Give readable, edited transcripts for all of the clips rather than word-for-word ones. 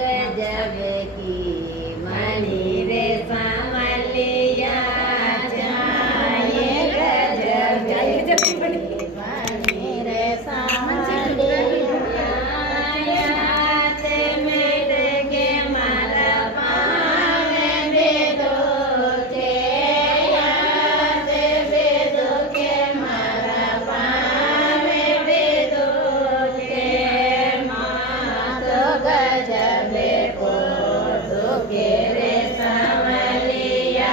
गजब की मणि रे सामलिया जाए गजब की मणि रे सामलिया ते मेरे के मारा पावे बेदो के याते बेदो के मारा पावे बेदो के मात गजब को दुखे रे सामलिया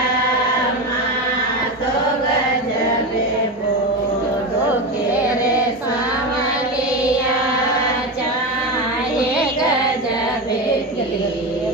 मात गजब को दुखे रे सामलिया चाहे गजब की